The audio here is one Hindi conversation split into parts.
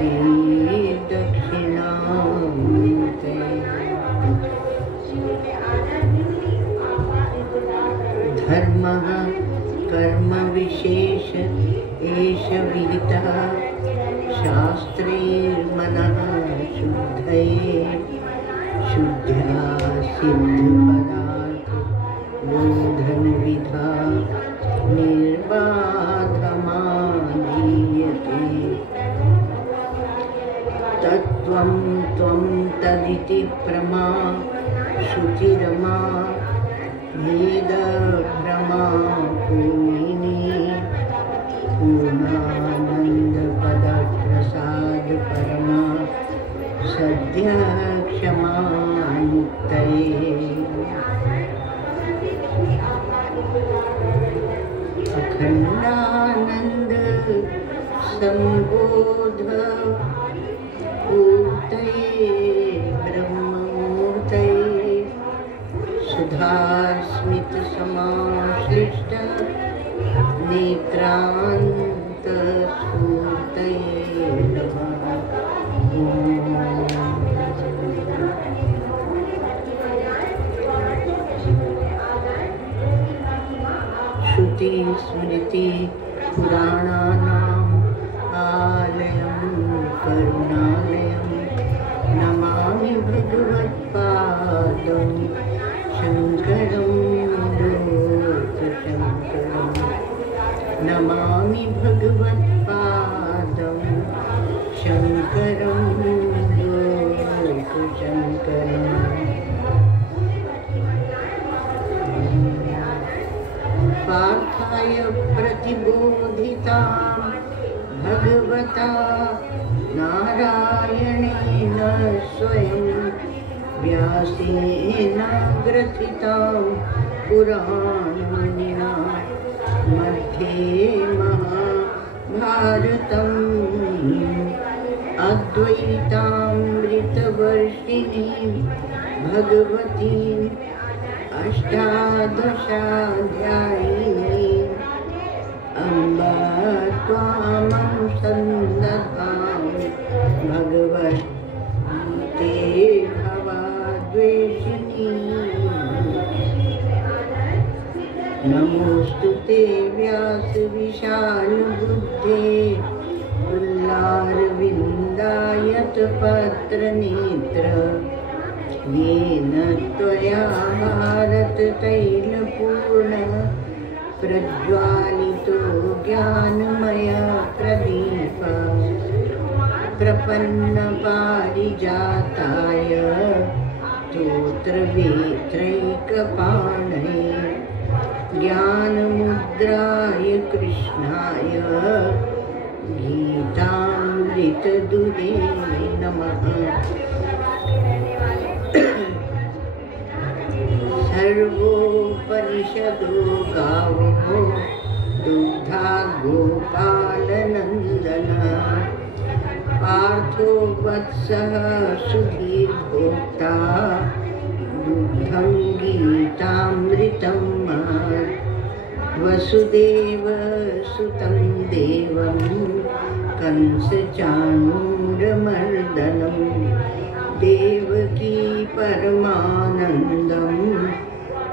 श्री दक्षिणामूर्ते धर्मः कर्म विशेष एष विहितः शास्त्रैर्मनः शुद्धये शुद्ध्या सिद्धपदार्थ बोधन विधा निर्बाधमादीयते तत्त्वं त्वं तदिति प्रमा श्रुतिरमा वेदभ्रमा पूर्णिनी पूर्णानन्दपदप्रसाद परमा सद्य क्षमा मुक्तये अखण्डानन्द संबोध पूर्तये ब्रह्ममूर्तये सुधास्मित समाश्लिष्ट नेत्रान्त स्फूर्तये नमः। श्रुति स्मृति पुराणानाम् आलयं करुणालयं नमामि भगवत्पादं शङ्करं लोकशङ्करं नमामि भगवत्पादं शङ्करं लोकशङ्करम् पार्थाय प्रतिबोधितां भगवता नारायणेन स्वयं व्यासेन ग्रथितां पुराणमुनिना मध्ये महाभारतम् अद्वैतामृतवर्षिणीं भगवतीम् अष्टादशाध्यायिनी अम्बा त्वामनुसन्दधामि भगवद्गीते भवाद्वेषिणी नमोऽस्तु ते व्यासविशालबुद्धे पुल्लारविन्दायतपत्रनेत्र येन त्वया भारततैलपूर्णः प्रज्वालितो ज्ञानमया प्रदीपः प्रपन्नपारिजाताय स्तोत्रवेत्रैकपाणये ज्ञानमुद्राय कृष्णाय गीतामृतदुहे नमः। सर्वोपनिषदो गावो दुग्धा गोपालनन्दनः पार्थो वत्सः सुधीर्भोक्ता दुग्धं गीतामृतं महत् वसुदेवसुतं देवं कंसचाणूरमर्दनं देवकी परमानन्दं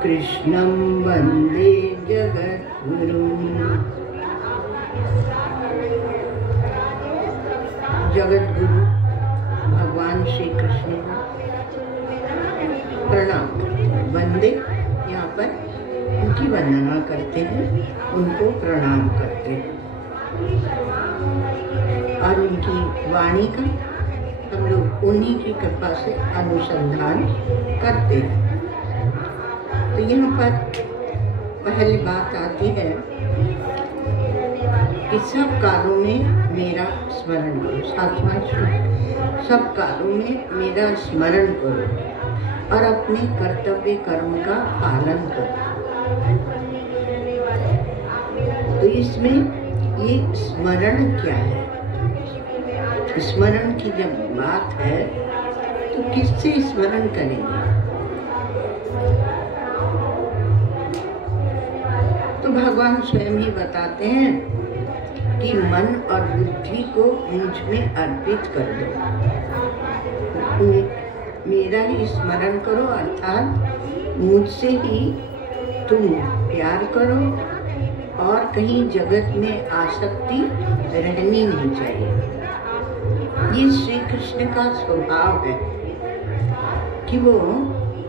कृष्णं वन्दे जगद्गुरुं। जगद्गुरु भगवान श्री कृष्ण को प्रणाम वंदे, यहाँ पर उनकी वंदना करते हैं, उनको प्रणाम करते हैं और उनकी वाणी का हम लोग उन्हीं की कृपा से अनुसंधान करते हैं। तो यहाँ पर पहली बात आती है कि सब कालों में मेरा स्मरण करो। सातवां श्लोक, सब कालों में मेरा स्मरण करो और अपने कर्तव्य कर्म का पालन करो। तो इसमें ये स्मरण क्या है? स्मरण की जब बात है तो किससे स्मरण करेंगे? तो भगवान स्वयं ही बताते हैं कि मन और बुद्धि को मुझ में अर्पित कर दो, मेरा ही स्मरण करो, अर्थात मुझसे ही तुम प्यार करो और कहीं जगत में आसक्ति रहनी नहीं चाहिए। ये श्री कृष्ण का स्वभाव है कि वो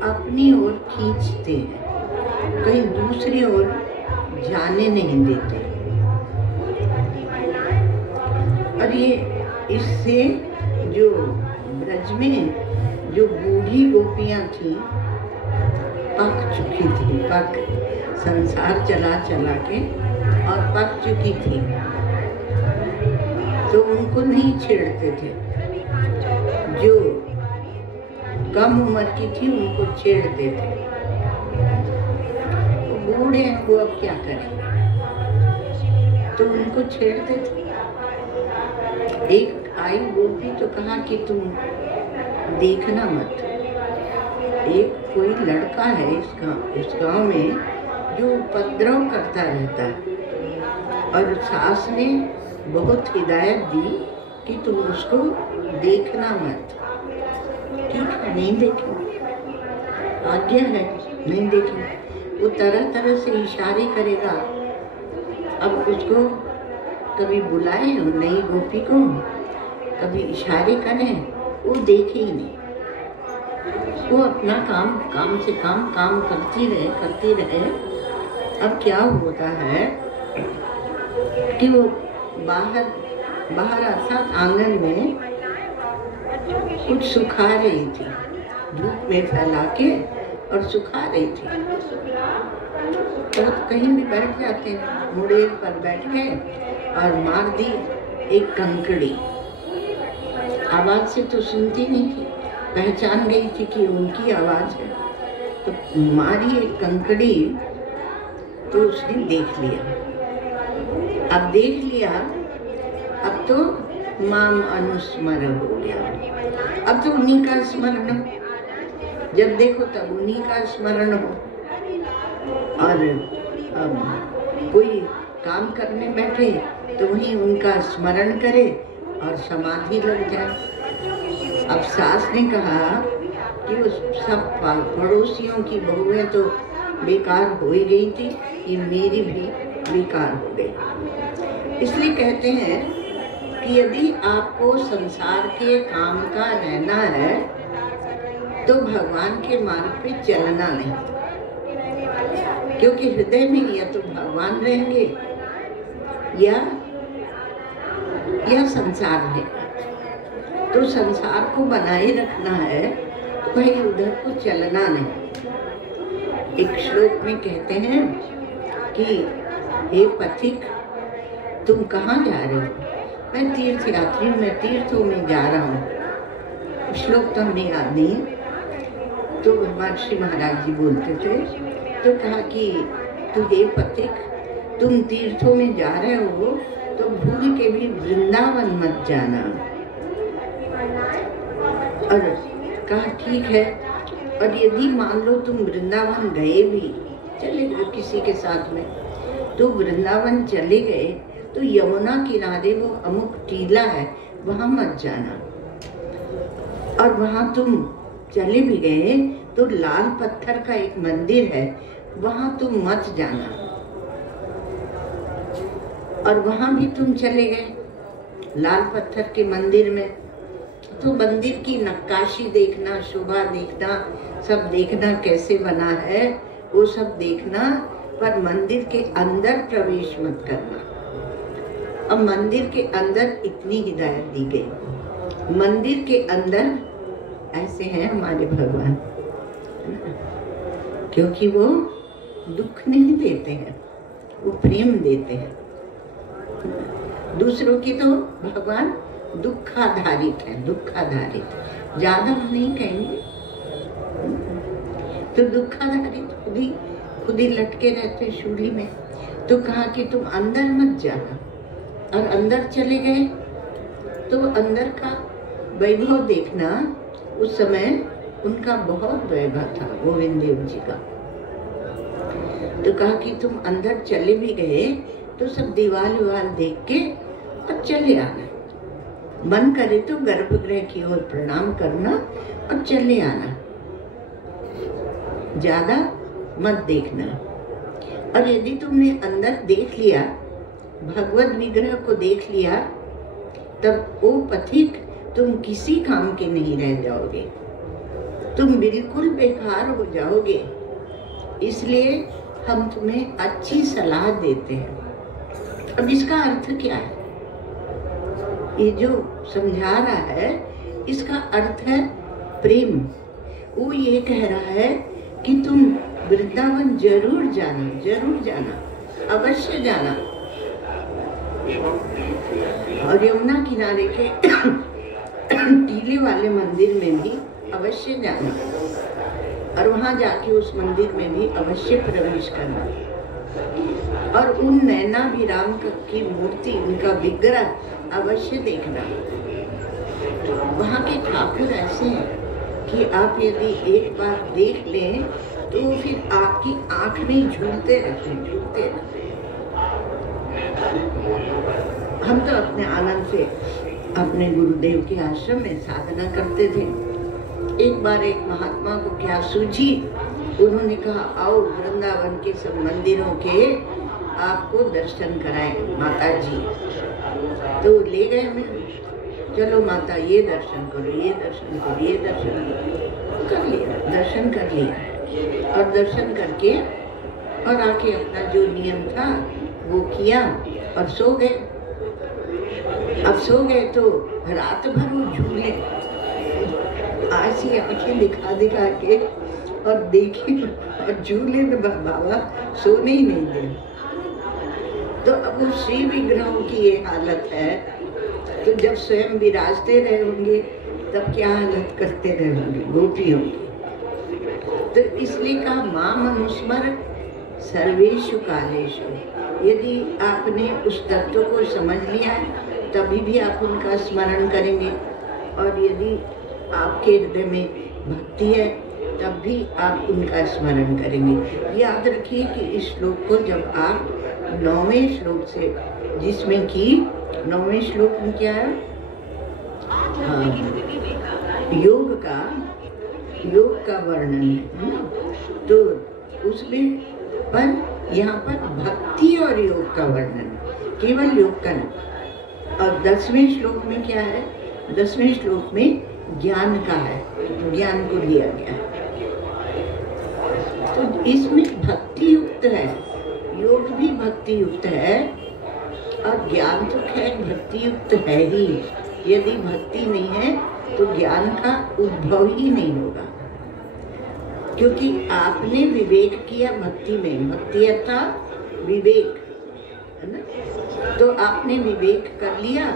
अपनी ओर खींचते हैं, कहीं दूसरी ओर जाने नहीं देते। और ये इससे जो ब्रज में जो बूढ़ी गोपियां थी, पक चुकी थी, पक संसार चला चला के और पक चुकी थी, तो उनको नहीं छेड़ते थे। जो कम उम्र की थी उनको छेड़ते थे। तो बूढ़े हैं, वो अब क्या करेंगे, तो उनको छेड़ते थे। एक आई गोपी तो कहा कि तुम देखना मत, एक कोई लड़का है इस गांव में जो उपद्रव करता रहता है, और सास ने बहुत हिदायत दी कि तुम उसको देखना मत। ठीक है, नहीं देखेंगे, आज्ञा है, नहीं देखेंगे। वो तरह तरह से इशारे करेगा। अब उसको कभी बुलाए नई गोपी को, कभी इशारे करें, वो देखे ही नहीं। वो अपना काम से काम करती रहे। अब क्या होता है कि वो बाहर अर्थात आंगन में कुछ सुखा रही थी, धूप में फैला के और सुखा रही थी। तो कहीं भी बैठ जाते हैं, मुड़ेर पर बैठ गए और मार दी एक कंकड़ी। आवाज से तो सुनती नहीं थी, पहचान गई थी कि उनकी आवाज है, तो मारी एक कंकड़ी। तो उसने देख लिया। अब देख लिया, अब तो माम अनुस्मर हो गया। अब तो उन्हीं का स्मरण हो, जब देखो तब उन्हीं का स्मरण हो। और अब कोई काम करने बैठे तो वहीं उनका स्मरण करे और समाधि लग जाए। अब सास ने कहा कि उस सब पड़ोसियों की बहुएं तो बेकार हो ही गई थी, ये मेरी भी बेकार हो गई। इसलिए कहते हैं कि यदि आपको संसार के काम का रहना है तो भगवान के मार्ग पे चलना नहीं, क्योंकि हृदय में या तो भगवान रहेंगे या संसार रहेगा। तो संसार को बनाए रखना है तो भाई उधर को चलना नहीं। एक श्लोक में कहते हैं कि हे पथिक, तुम कहाँ जा रहे हो? मैं तीर्थ यात्री, मैं तीर्थों में जा रहा हूँ। श्लोक तो हमें याद नहीं है। तो महर्षि महाराज जी बोलते थे, तो कहा कि तू हे पथिक, तुम तीर्थों में जा रहे हो तो भूल के भी वृंदावन मत जाना। और कहा ठीक है, और यदि मान लो तुम वृंदावन गए भी, चले गए किसी के साथ में, तो वृंदावन चले गए तो यमुना किनारे वो अमुक टीला है, वहां मत जाना। और वहां तुम चले भी गए तो लाल पत्थर का एक मंदिर है, वहां तुम मत जाना। और वहां भी तुम चले गए लाल पत्थर के मंदिर में, तो मंदिर की नक्काशी देखना, शोभा देखना, सब देखना कैसे बना है, वो सब देखना, पर मंदिर के अंदर प्रवेश मत करना। अब मंदिर के अंदर इतनी हिदायत दी गई, मंदिर के अंदर ऐसे हैं हमारे भगवान, क्योंकि वो दुख नहीं देते हैं, वो प्रेम देते हैं। दूसरों की तो भगवान दुखाधारित है, दुखाधारित, ज्यादा हम नहीं कहेंगे। तो दुखाधारित खुद ही लटके रहते शूली में। तो कहा कि तुम अंदर मत जाना, और अंदर चले गए तो अंदर का वैभव देखना। उस समय उनका बहुत वैभव था गोविंद देव जी का। तो कहा कि तुम अंदर चले भी गए तो सब दीवाल विवाल देख के और चले आना। मन करे तो गर्भगृह की ओर प्रणाम करना और चले आना, ज्यादा मत देखना। और यदि तुमने अंदर देख लिया, भगवत विग्रह को देख लिया, तब वो पथिक तुम किसी काम के नहीं रह जाओगे, तुम बिल्कुल बेकार हो जाओगे। इसलिए हम तुम्हें अच्छी सलाह देते हैं। अब इसका अर्थ क्या है? ये जो समझा रहा है इसका अर्थ है प्रेम। वो ये कह रहा है कि तुम वृंदावन जरूर जाना, जरूर जाना, अवश्य जाना। और यमुना किनारे के टीले वाले मंदिर में भी अवश्य जाना और वहां जाके उस मंदिर में भी अवश्य प्रवेश करना। और उन नैनाभिराम की मूर्ति, उनका विग्रह अवश्य देखना। वहाँ के ठाकुर ऐसे हैं कि आप यदि एक बार देख लें तो फिर आपकी आंख में झूलते रहते हैं, झूलते रहते हैं। हम तो अपने आनंद से अपने गुरुदेव के आश्रम में साधना करते थे। एक बार एक महात्मा को क्या सूझी, उन्होंने कहा आओ वृंदावन के सब मंदिरों के आपको दर्शन कराएं माता जी। तो ले गए हमें, चलो माता ये दर्शन करो, ये दर्शन करो, ये दर्शन करो। कर लिया, दर्शन कर लिया और दर्शन करके और आके अपना जो नियम था वो किया और सो गए। अब सो गए तो रात भर वो झूले, ऐसी आंखें दिखा दिखा के और देखी और झूले तो बाबा सोने ही नहीं दे। तो अब उस श्री विग्रहों की ये हालत है, तो जब स्वयं विराजते रहे होंगे तब क्या हालत करते रहे होंगे गोपियों की। तो इसलिए कहा मां मनुस्मर सर्वेषु कालेषु। यदि आपने उस तत्व को समझ लिया है तभी भी आप उनका स्मरण करेंगे, और यदि आपके हृदय में भक्ति है तब भी आप उनका स्मरण करेंगे। याद रखिए कि इस श्लोक को जब आप 9वें श्लोक से, जिसमें कि 9वें श्लोक में क्या है, योग का वर्णन है, तो उसमें पर यहाँ पर भक्ति और योग का वर्णन, केवल योग का नहीं। और 10वें श्लोक में क्या है, 10वें श्लोक में ज्ञान का है, ज्ञान को लिया गया है। तो इसमें भक्ति युक्त है, योग भी भक्ति युक्त है और ज्ञान तो खैर भक्ति युक्त है ही। यदि भक्ति नहीं है तो ज्ञान का उद्भव ही नहीं होगा, क्योंकि आपने विवेक किया भक्ति में। भक्ति अर्थात विवेक है ना, तो आपने विवेक कर लिया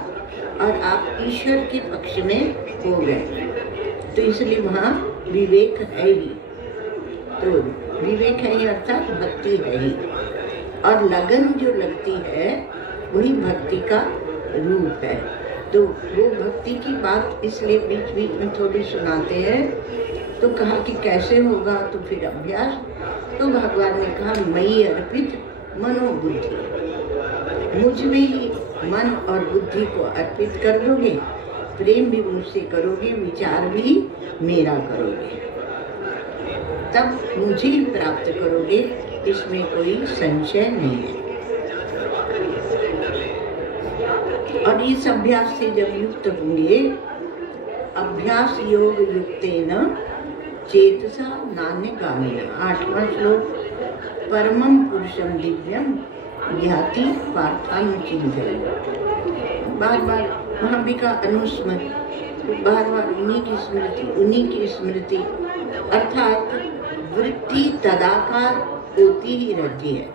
और आप ईश्वर के पक्ष में हो गए, तो इसलिए वहाँ विवेक है ही। तो विवेक है ही अर्थात भक्ति है ही, और लगन जो लगती है वही भक्ति का रूप है। तो वो भक्ति की बात इसलिए बीच बीच में थोड़ी सुनाते हैं। तो कहा कि कैसे होगा, तो फिर अभ्यास। तो भगवान ने कहा मयि अर्पित मनोबुद्धि, मुझ में ही मन और बुद्धि को अर्पित कर दोगे, प्रेम भी मुझसे करोगे, विचार भी मेरा करोगे, तब मुझे ही प्राप्त करोगे, इसमें कोई संशय नहीं है। और इस अभ्यास से जब युक्त होंगे, अभ्यास योग युक्तेन चेतसा नान्यगामिना। 8वां श्लोक, परमं पुरुषम दिव्यम ज्ञाति पार्थानुचिंतन। बार बार वहाँ भी का अनुस्मरण, बार बार उन्हीं की स्मृति, उन्हीं की स्मृति, अर्थात वृत्ति तदाकार होती ही रहती है।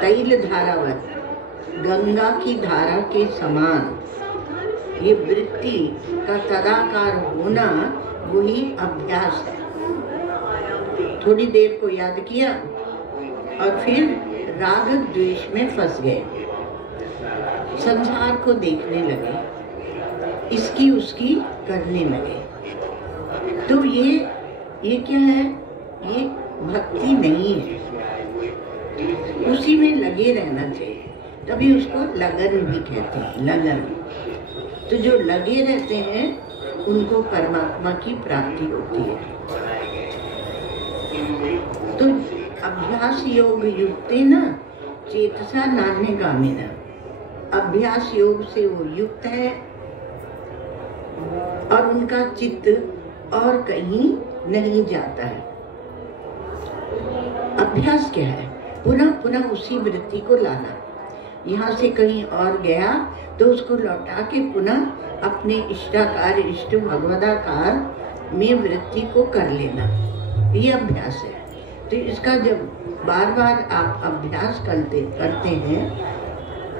तैल धारावत, गंगा की धारा के समान ये वृत्ति का तदाकार होना वही अभ्यास है। थोड़ी देर को याद किया और फिर राग द्वेष में फंस गए, संसार को देखने लगे, इसकी उसकी करने लगे, तो ये क्या है, ये भक्ति नहीं है। उसी में लगे रहना चाहिए, तभी उसको लगन भी कहते हैं, लगन। तो जो लगे रहते हैं उनको परमात्मा की प्राप्ति होती है। तो अभ्यास योग युक्ते न चेतसा नान्यगामिना, अभ्यास योग से वो युक्त है और उनका चित्त और कहीं नहीं जाता है। अभ्यास क्या है? पुनः पुनः उसी वृत्ति को लाना। यहाँ से कहीं और गया तो उसको लौटा के पुनः अपने इष्टाकार इष्ट भगवदाकार में वृत्ति को कर लेना, ये अभ्यास है। तो इसका जब बार बार आप अभ्यास करते हैं,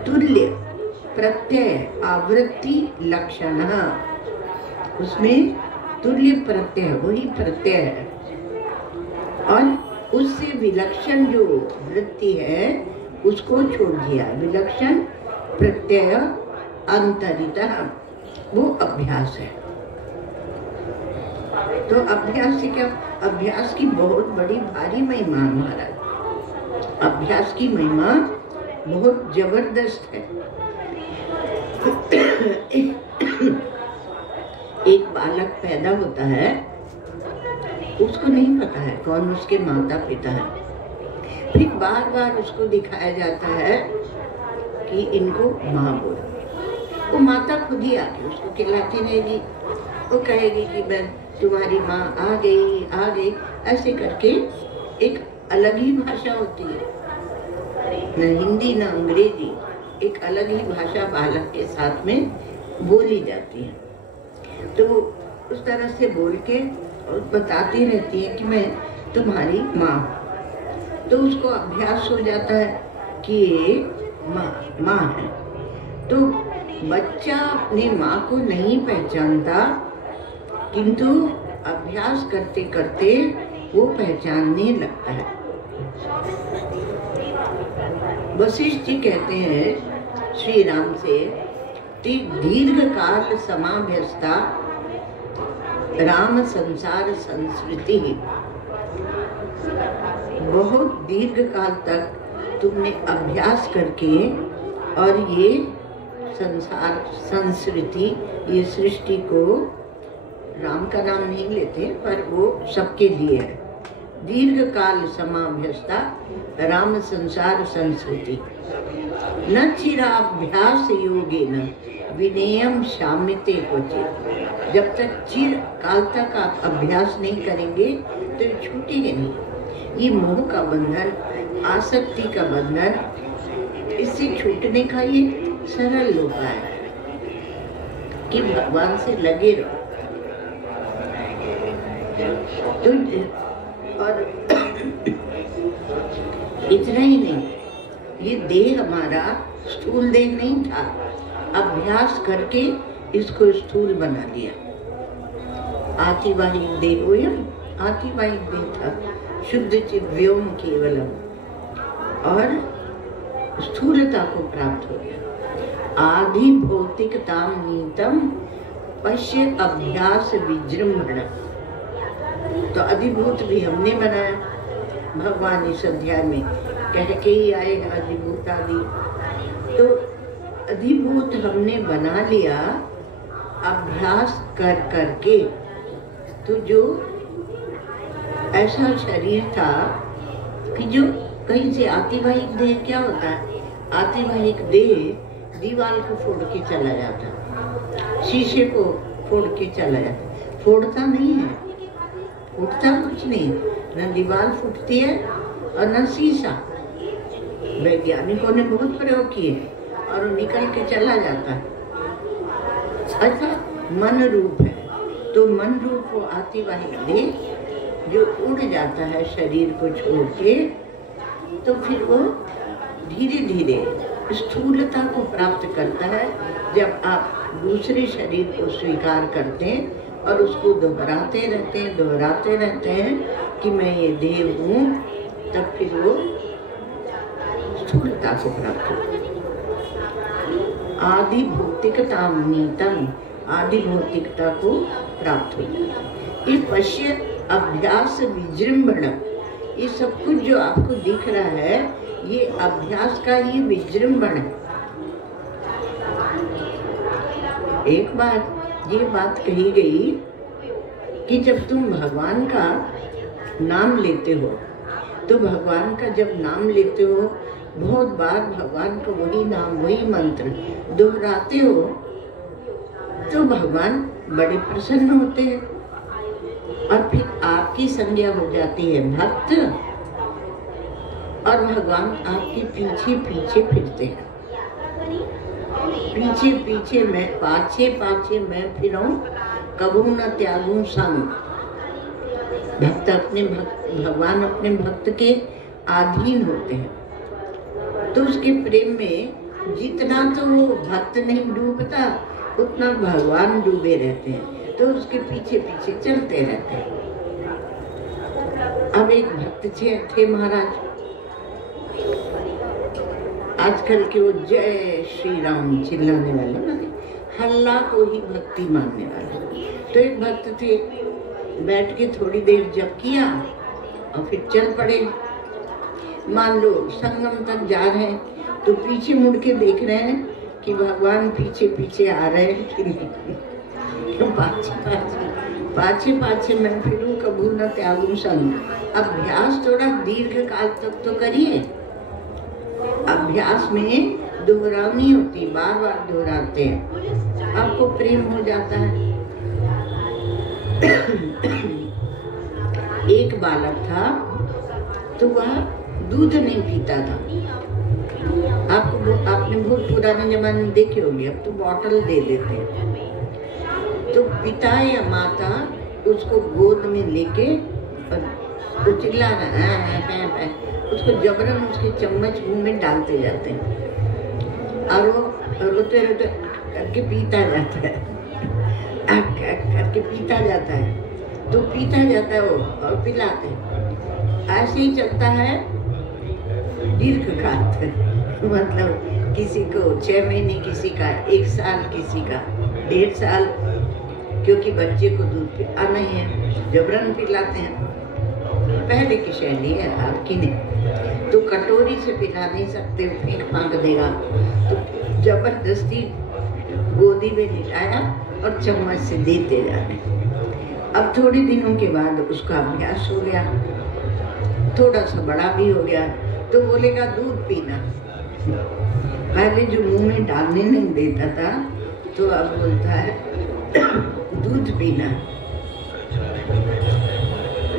तुल्य प्रत्यय आवृत्ति लक्षण, उसमें तुल्य प्रत्यय वही प्रत्यय है और उससे विलक्षण जो वृत्ति है उसको छोड़ दिया। विलक्षण प्रत्यय अंतरितः वो अभ्यास है। तो अभ्यास से क्या? अभ्यास की बहुत बड़ी भारी महिमा महाराज, अभ्यास की महिमा बहुत जबरदस्त है। एक बालक पैदा होता है, उसको नहीं पता है कौन उसके माता पिता है, फिर बार बार उसको दिखाया जाता है कि इनको माँ बोलो। वो माता खुद ही आके उसको खिलाती रहेगी, वो कहेगी कि मैं तुम्हारी माँ आ गई, ऐसे करके एक अलग ही भाषा होती है, न हिंदी न अंग्रेजी, एक अलग ही भाषा बालक के साथ में बोली जाती है। तो वो उस तरह से बोल के और बताती रहती है कि मैं तुम्हारी माँ। तो उसको अभ्यास हो जाता है कि ये माँ है। तो बच्चा अपनी माँ को नहीं पहचानता, किंतु अभ्यास करते करते वो पहचानने लगता है। वशिष्ठ जी कहते हैं श्री राम से, दीर्घ काल समाभ्यस्ता राम संसार संस्कृति, बहुत दीर्घ काल तक तुमने अभ्यास करके और ये संसार संस्कृति, ये सृष्टि को, राम का नाम नहीं लेते पर वो सबके लिए है, दीर्घ काल समाभ्यस्ता राम संसार संस्कृति, न चिराभ्यास योगेन विनयम शाम्यते क्वचित्। जब तक चिर काल तक आप अभ्यास नहीं करेंगे तो ये छूटेंगे नहीं। ये मोह का बंधन, आसक्ति का बंधन, इससे छूटने का ये सरल उपाय है कि भगवान से लगे रहो। तो और इतना ही नहीं, ये देह हमारा स्थूल देह नहीं था, अभ्यास करके इसको स्थूल बना दिया। आतिवाहिक देहोयम, आतिवाहिक देह था, शुद्ध चित व्योम केवलम, और स्थूलता को प्राप्त हो गया। आदि भौतिकताम नीतम पश्य अभ्यास विजृंभण। तो अधिभूत भी हमने बनाया, भगवान इस अध्याय में कह के ही आए अधिभूत आदि। तो अधिभूत हमने बना लिया अभ्यास कर करके। तो जो ऐसा शरीर था कि जो कहीं से, आतिवाहिक देह क्या होता है? आतिवाहिक देह दीवार को फोड़ के चला जाता, शीशे को फोड़ के चला जाता, फोड़ता नहीं है, फूटता कुछ नहीं, न दीवार फूटती है और न शीशा। वैज्ञानिकों ने बहुत प्रयोग किए और निकल के चला जाता है। अच्छा, मन रूप है, तो मन रूप वो आतिवाहिक देह जो उड़ जाता है शरीर को छोड़ के, तो फिर वो धीरे धीरे स्थूलता को प्राप्त करता है। जब आप दूसरे शरीर को स्वीकार करते हैं और उसको दोहराते रहते हैं कि मैं ये देव हूँ, तब फिर वो स्थूलता को प्राप्त होता है। आदि भौतिकता नीतम, आदि भौतिकता को प्राप्त हो जाता है। ये पश्य अभ्यास विजृंभण, ये सब कुछ जो आपको दिख रहा है ये अभ्यास का ही विजृंभण है। एक बार ये बात कही गई कि जब तुम भगवान का नाम लेते हो तो भगवान का जब नाम लेते हो, बहुत बार भगवान का वही नाम वही मंत्र दोहराते हो तो भगवान बड़े प्रसन्न होते हैं और फिर आपकी संज्ञा हो जाती है भक्त और भगवान आपके पीछे पीछे फिरते हैं। पीछे पीछे मैं पाछे पाछे मैं फिरूं, कबू न त्यागूं संग। भक्त अपने भगवान अपने भक्त के अधीन होते हैं, तो उसके प्रेम में जितना तो वो भक्त नहीं डूबता उतना भगवान डूबे रहते हैं, तो उसके पीछे पीछे चलते रहते हैं। अब एक भक्त थे महाराज, आजकल के वो जय श्री राम चिल्लाने वाले ना, हल्ला को ही भक्ति मानने वाले। तो एक भक्त थे, बैठ के थोड़ी देर जप किया और फिर चल पड़े। मान लो संगम तक जा रहे हैं तो पीछे मुड़ के देख रहे हैं कि भगवान पीछे पीछे आ रहे हैं कि नहीं। तो पाछे पाछे मैं फिरूं, कबू न त्यागूं संग। अभ्यास थोड़ा दीर्घ काल तक तो करिए। अभ्यास में दोहरानी होती, बार बार दोहराते हैं, आपको प्रेम हो जाता है। एक बालक था तो वह दूध नहीं पीता था। आपने बहुत पुराने जमाने में देखे होंगे, अब तो बॉटल दे देते हैं। तो पिता या माता उसको गोद में लेके वो चिल्ला रहा है, उसको जबरन उसके चम्मच मुंह में डालते जाते हैं और वो रोते रोते करके पीता जाता है, करके पीता जाता है, तो पीता जाता है वो और पिलाते हैं। ऐसे ही चलता है दीर्घ काल तक। मतलब किसी को 6 महीने, किसी का 1 साल, किसी का 1.5 साल, क्योंकि बच्चे को दूध पिलाना नहीं है, जबरन पिलाते हैं। पहले की शैली है, आपकी नहीं। तो कटोरी से पिला नहीं सकते, फेंक फांक देगा, तो जबरदस्ती गोदी में लिटाया और चम्मच से देते जा रहे। अब थोड़े दिनों के बाद उसका अभ्यास हो गया, थोड़ा सा बड़ा भी हो गया, तो बोलेगा दूध पीना। पहले जो मुंह में डालने नहीं देता था, तो अब बोलता है दूध पीना।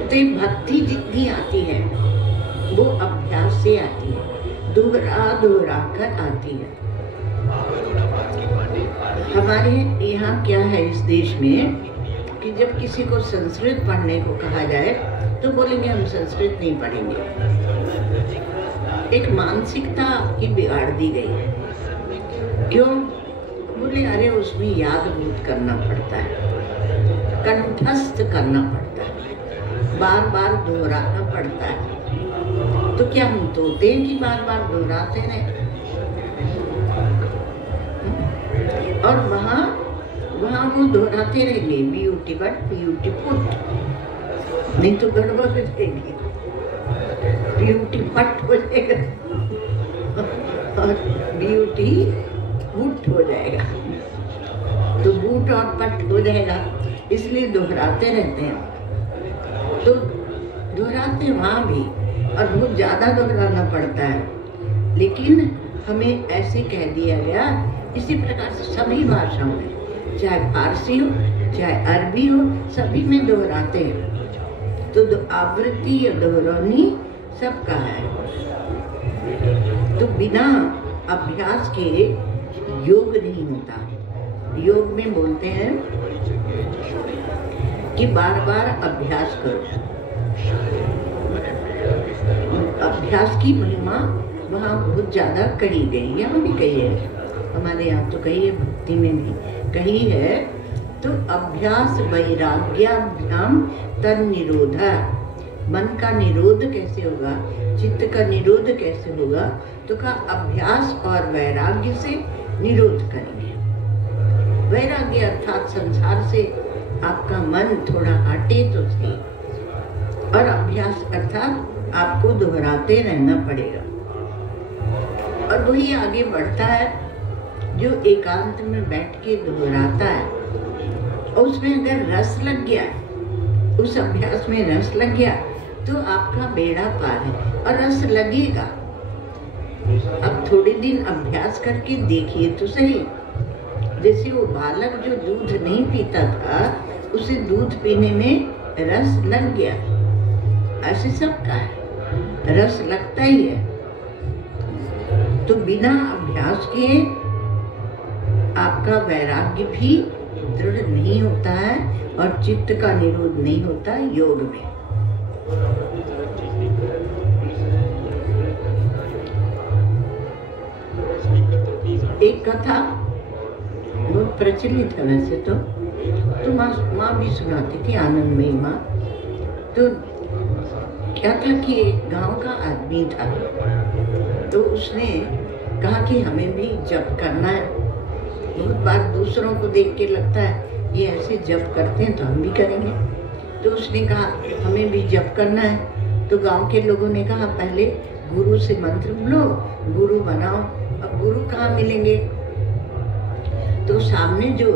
तो ये भक्ति जितनी आती है वो अभ्यास से आती है, दोहरा दोहरा कर आती है। हमारे यहाँ क्या है इस देश में कि जब किसी को संस्कृत पढ़ने को कहा जाए तो बोलेंगे हम संस्कृत नहीं पढ़ेंगे। एक मानसिकता आपकी बिगाड़ दी गई है। क्यों? बोले अरे उसमें याद भूत करना पड़ता है, कंठस्थ करना पड़ता है, बार बार दोहराना पड़ता है। तो क्या हम तोते हैं कि बार बार दोहराते रहे? और वहाँ वो दोहराते रहेंगे ब्यूटी बट ब्यूटी पुट, नहीं तो गड़बड़ हो जाएगी, ब्यूटी पट हो जाएगा और ब्यूटी बूट हो जाएगा, तो बूट और पट हो जाएगा। इसलिए दोहराते रहते हैं। तो दोहराते वहाँ भी और बहुत ज़्यादा दोहराना पड़ता है, लेकिन हमें ऐसे कह दिया गया। इसी प्रकार से सभी भाषाओं में, चाहे फारसी हो चाहे अरबी हो, सभी में दोहराते हैं। तो आवृत्ति या दोहरानी सबका है। तो बिना अभ्यास के योग नहीं होता। योग में बोलते हैं कि बार बार अभ्यास करो। अभ्यास की महिमा वहाँ बहुत ज़्यादा कही गई, यहाँ भी कही है, हमारे यहाँ तो कही है, भक्ति में भी कही है। तो अभ्यास वैराग्याभ्याम तन निरोधा, मन का निरोध कैसे होगा, चित्त का निरोध कैसे होगा? तो का अभ्यास और वैराग्य से निरोध करेंगे। वैराग्य अर्थात संसार से आपका मन थोड़ा हटे तो सही, और अभ्यास अर्थात आपको दोहराते रहना पड़ेगा। और वही आगे बढ़ता है जो एकांत में बैठ के दोहराता है। और उसमें अगर रस लग गया, उस अभ्यास में रस लग गया तो आपका बेड़ा पार है। और रस लगेगा। अब थोड़े दिन अभ्यास करके देखिए तो सही। जैसे वो बालक जो दूध नहीं पीता था, उसे दूध पीने में रस लग गया, ऐसे सबका है, रस लगता ही है। तो बिना अभ्यास के आपका वैराग्य भी दृढ़ नहीं होता है और चित्त का निरोध नहीं होता योग में। एक कथा बहुत प्रचलित है वैसे तो माँ भी सुनाती थी, आनंदमयी माँ। तो क्या था कि एक गांव का आदमी था, तो उसने कहा कि हमें भी जप करना है। बहुत बार दूसरों को देख के लगता है ये ऐसे जप करते हैं तो हम भी करेंगे। तो उसने कहा हमें भी जप करना है। तो गांव के लोगों ने कहा पहले गुरु से मंत्र बोलो, गुरु बनाओ। अब गुरु कहाँ मिलेंगे? तो सामने जो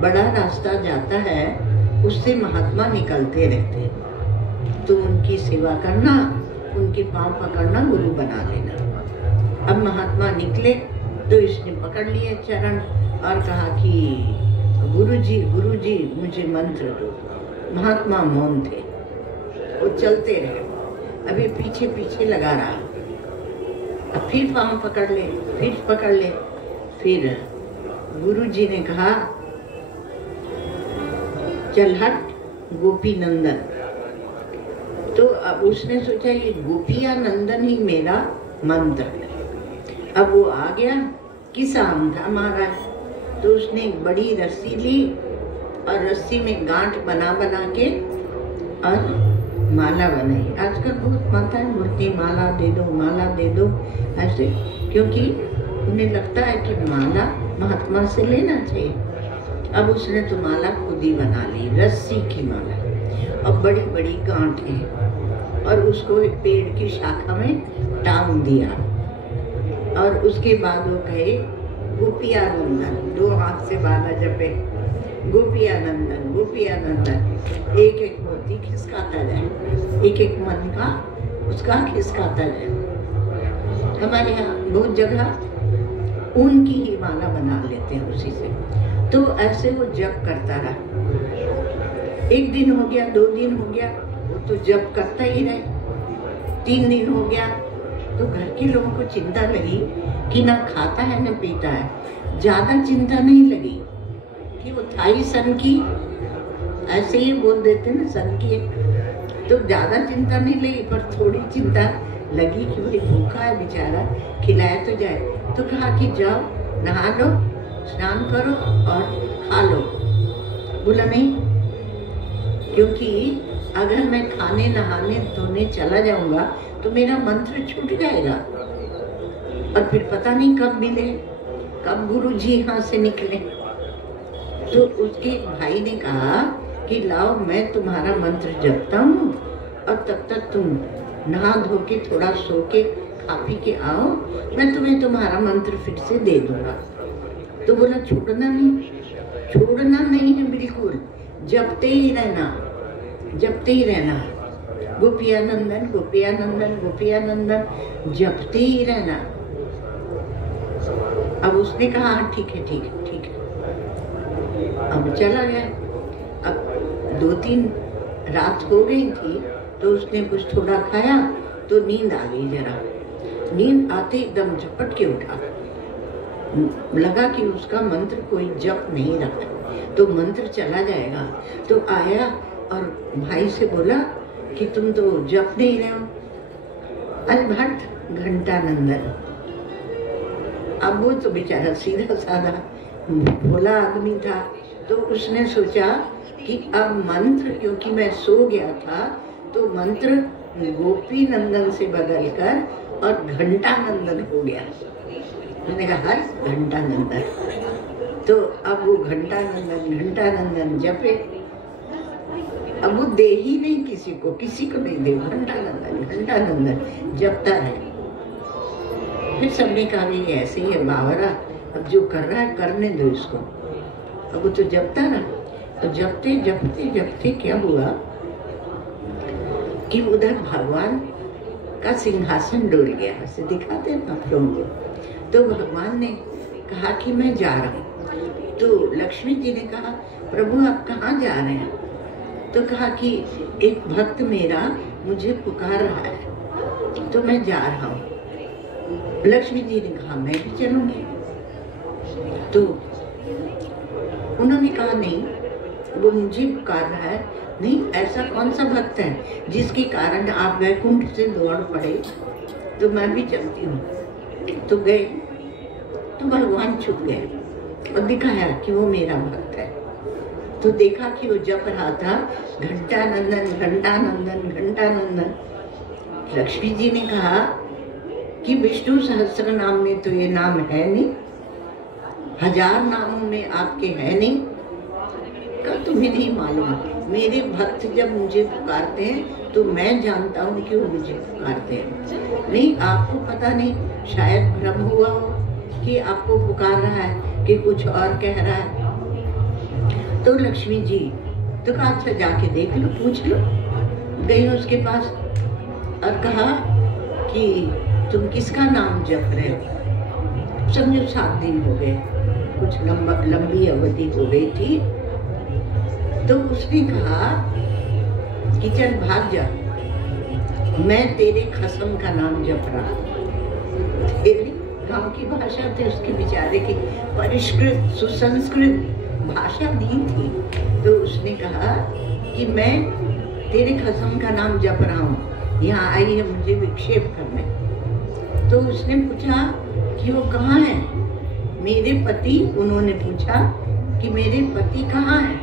बड़ा रास्ता जाता है उससे महात्मा निकलते रहते हैं, तो उनकी सेवा करना, उनके पांव पकड़ना, गुरु बना लेना। अब महात्मा निकले तो इसने पकड़ लिए चरण और कहा कि गुरुजी मुझे मंत्र दो। महात्मा मौन थे, वो चलते रहे। अभी पीछे पीछे लगा रहा, अब फिर पांव पकड़ ले, फिर पकड़ ले। फिर गुरुजी ने कहा चल हट गोपी नंदन। तो अब उसने सोचा ये गोपिया नंदन ही मेरा मंत्र है। अब वो आ गया, किसा अंधा मारा है। तो उसने एक बड़ी रस्सी ली और रस्सी में गांठ बना बना के और माला बनाई। आजकल बहुत माताएं बोलती माला दे दो, माला दे दो, ऐसे, क्योंकि उन्हें लगता है कि माला महात्मा से लेना चाहिए। अब उसने तो माला खुद ही बना ली, रस्सी की माला, और बड़ी बड़ी गांठें, और उसको एक पेड़ की शाखा में टांग दिया। और उसके बाद वो कहे गोपिया नंदन, दो हाथ से बाला जपे, गोपिया नंदन, गोपिया नंदन। एक एक मोती खिसकाता जाए, एक एक मन का उसका खिसकाता जाए। हमारे यहाँ बहुत जगह ऊन की ही माला बना लेते हैं उसी से। तो ऐसे वो जप करता रहा। एक दिन हो गया, 2 दिन हो गया, वो तो जप करता ही रहे। 3 दिन हो गया तो घर के लोगों को चिंता लगी कि ना खाता है ना पीता है। ज्यादा चिंता नहीं लगी कि वो था ही सन की, ऐसे ही बोल देते ना सन की, तो ज्यादा चिंता नहीं लगी, पर थोड़ी चिंता लगी कि भाई भूखा है बेचारा, खिलाया तो जाए। तो कहा कि जाओ नहा लो, स्नान करो और खा लो। बोला नहीं, क्योंकि अगर मैं खाने नहाने धोने चला जाऊंगा तो मेरा मंत्र छूट जाएगा और फिर पता नहीं कब मिले, कब गुरुजी यहाँ से निकले। तो उसके भाई ने कहा कि लाओ मैं तुम्हारा मंत्र जपता हूँ और तब तक तुम नहा धो के थोड़ा सो के खा पी के आओ, मैं तुम्हें तुम्हारा मंत्र फिर से दे दूंगा। तो बोला छोड़ना नहीं है बिल्कुल, जपते ही रहना, जपते ही रहना, गोपिया नंदन, गोपिया नंदन, गोपिया नंदन, जपते ही रहना। अब उसने कहा ठीक है ठीक है ठीक है। अब चला गया। अब 2-3 रात हो गई थी तो उसने कुछ थोड़ा खाया तो नींद आ गई जरा। नींद आते एकदम झपट के उठा, लगा कि उसका मंत्र कोई जप नहीं रखा तो मंत्र चला जाएगा। तो आया और भाई से बोला कि तुम तो जप नहीं रहे हो। अरे भट्ट घंटानंदन। अब वो तो बेचारा सीधा साधा भोला आदमी था, तो उसने सोचा कि अब मंत्र, क्योंकि मैं सो गया था तो मंत्र गोपी नंदन से बदलकर और घंटानंदन हो गया। मैंने कहा हर घंटानंदन। तो अब वो घंटानंदन जपे। अब वो दे ही नहीं किसी को नहीं दे, घंटानंदन जपता है। फिर सबने कहा ये ऐसे ही है बावरा, अब जो कर रहा है करने दो इसको। अब वो तो जपता रहा। तो जपते जपते जपते क्या हुआ कि उधर भगवान का सिंहासन डोल गया। ऐसे दिखाते हैं आप लोगों को। तो भगवान ने कहा कि मैं जा रहा हूँ। तो लक्ष्मी जी ने कहा प्रभु आप कहाँ जा रहे हैं? तो कहा कि एक भक्त मेरा मुझे पुकार रहा है तो मैं जा रहा हूँ। लक्ष्मी जी ने कहा मैं भी चलूंगी। तो उन्होंने कहा नहीं, वो मुझे पुकार रहा है। नहीं, ऐसा कौन सा भक्त है जिसके कारण आप वैकुंठ से दौड़ पड़े? तो मैं भी चलती हूँ। तो गए तो भगवान छुप गए और दिखाया कि वो मेरा भक्त है। तो देखा कि वो जप रहा था घंटानंदन घंटानंदन घंटानंदन। लक्ष्मी जी ने कहा कि विष्णु सहस्त्र नाम में तो ये नाम है नहीं, 1000 नामों में आपके है नहीं। का तुम्हें नहीं मालूम, मेरे भक्त जब मुझे पुकारते हैं तो मैं जानता हूँ कि वो मुझे पुकारते हैं। नहीं, आपको पता नहीं, शायद भ्रम हुआ हो कि आपको पुकार रहा है कि कुछ और कह रहा है। तो लक्ष्मी जी तो कहा अच्छा जाके देख लो, पूछ लो। गई उसके पास और कहा कि तुम किसका नाम जप रहे हो? समझो 7 दिन हो गए, कुछ लंबी अवधि हो गई थी। तो उसने कहा कि चल भाग जा, मैं तेरे खसम का नाम जप रहा। तेरी गाँव की भाषा थी उसके बेचारे की, परिष्कृत सुसंस्कृत भाषा नहीं थी। तो उसने कहा कि मैं तेरे खसम का नाम जप रहा हूँ, यहाँ आई है मुझे विक्षेप करने। तो उसने पूछा कि वो कहाँ है? मेरे पति, उन्होंने पूछा कि मेरे पति कहाँ है?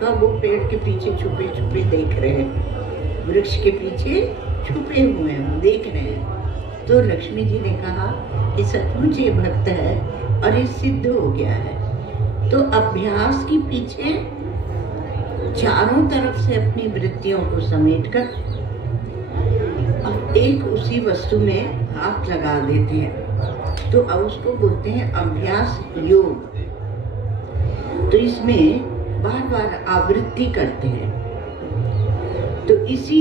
कब वो पेड़ के पीछे छुपे छुपे देख रहे हैं, वृक्ष के पीछे छुपे हुए हैं, देख रहे हैं। तो लक्ष्मी जी ने कहा कि सचमुच ये भक्त है और ये सिद्ध हो गया है। तो अभ्यास के पीछे चारों तरफ से अपनी वृत्तियों को समेटकर अब एक उसी वस्तु में हाथ लगा देते हैं। तो अब उसको बोलते हैं अभ्यास योग। तो इसमें बार बार आवृत्ति करते हैं। तो इसी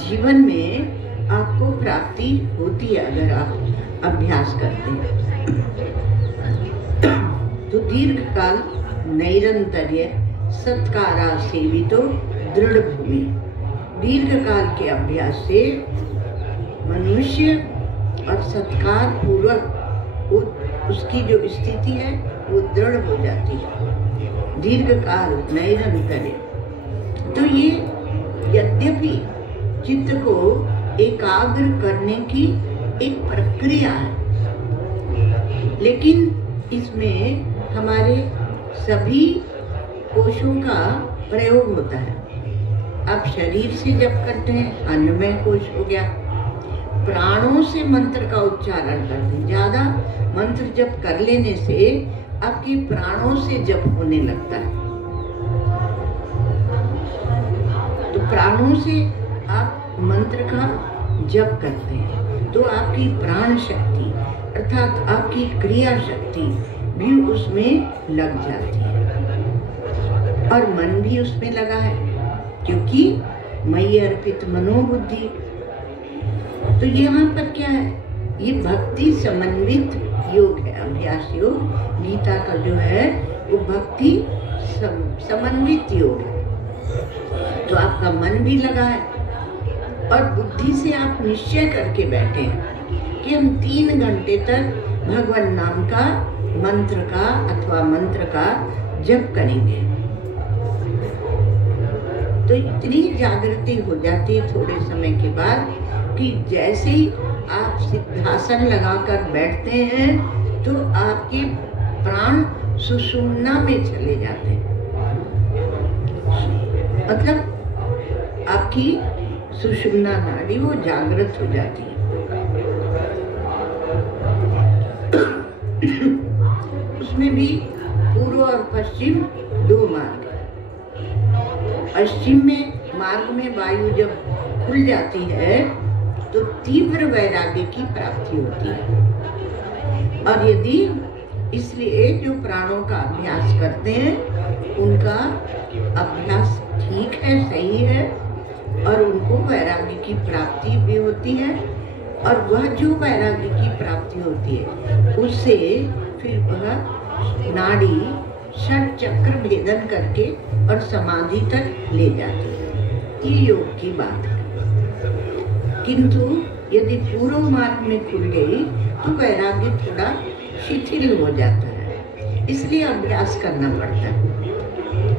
जीवन में आपको प्राप्ति होती है अगर आप अभ्यास करते हैं। तो दीर्घ काल नैरंतर्य सत्कारा सेवितो दृढ़ भूमि। दीर्घ काल के अभ्यास से मनुष्य और सत्कार पूर्वक उसकी जो स्थिति है वो दृढ़ हो जाती है। दीर्घ काल नैरंतर्य। तो ये यद्यपि चित्त को एकाग्र करने की एक प्रक्रिया है, लेकिन इसमें हमारे सभी कोशों का प्रयोग होता है। आप शरीर से जप करते हैं, अन्नमय कोश हो गया। प्राणों से मंत्र का उच्चारण करते हैं। ज्यादा मंत्र जप कर लेने से आपके प्राणों से जप होने लगता है। तो प्राणों से आप मंत्र का जप करते हैं तो आपकी प्राण शक्ति अर्थात आपकी क्रिया शक्ति भी उसमें लग जाती है और मन भी उसमें लगा है, क्योंकि मयि अर्पित मनोबुद्धि। तो यहाँ पर क्या है? ये भक्ति समन्वित योग है, अभ्यास योग। गीता का जो है वो भक्ति समन्वित योग है। तो आपका मन भी लगा है और बुद्धि से आप निश्चय करके बैठे हैं कि हम 3 घंटे तक भगवान नाम का मंत्र का जप करेंगे। तो इतनी जागृति हो जाती है थोड़े समय के बाद कि जैसे ही आप सिद्धासन लगाकर बैठते हैं तो आपके प्राण सुषुम्ना में चले जाते हैं। मतलब आपकी सुषुम्ना नाड़ी वो जागृत हो जाती है। उसमें भी पूर्व और पश्चिम 2 मार्ग। पश्चिम में मार्ग में वायु जब खुल जाती है तो तीव्र वैराग्य की प्राप्ति होती है। और यदि इसलिए जो प्राणों का अभ्यास करते हैं उनका अभ्यास ठीक है, सही है, और उनको वैराग्य की प्राप्ति भी होती है। और वह जो वैराग्य की प्राप्ति होती है उससे फिर वह नाड़ी षट चक्र भेदन करके और समाधि तक ले जाती है। ये योग की बात है। किंतु यदि पूर्व मार्ग में खुल गई तो वैराग्य थोड़ा शिथिल हो जाता है, इसलिए अभ्यास करना पड़ता है,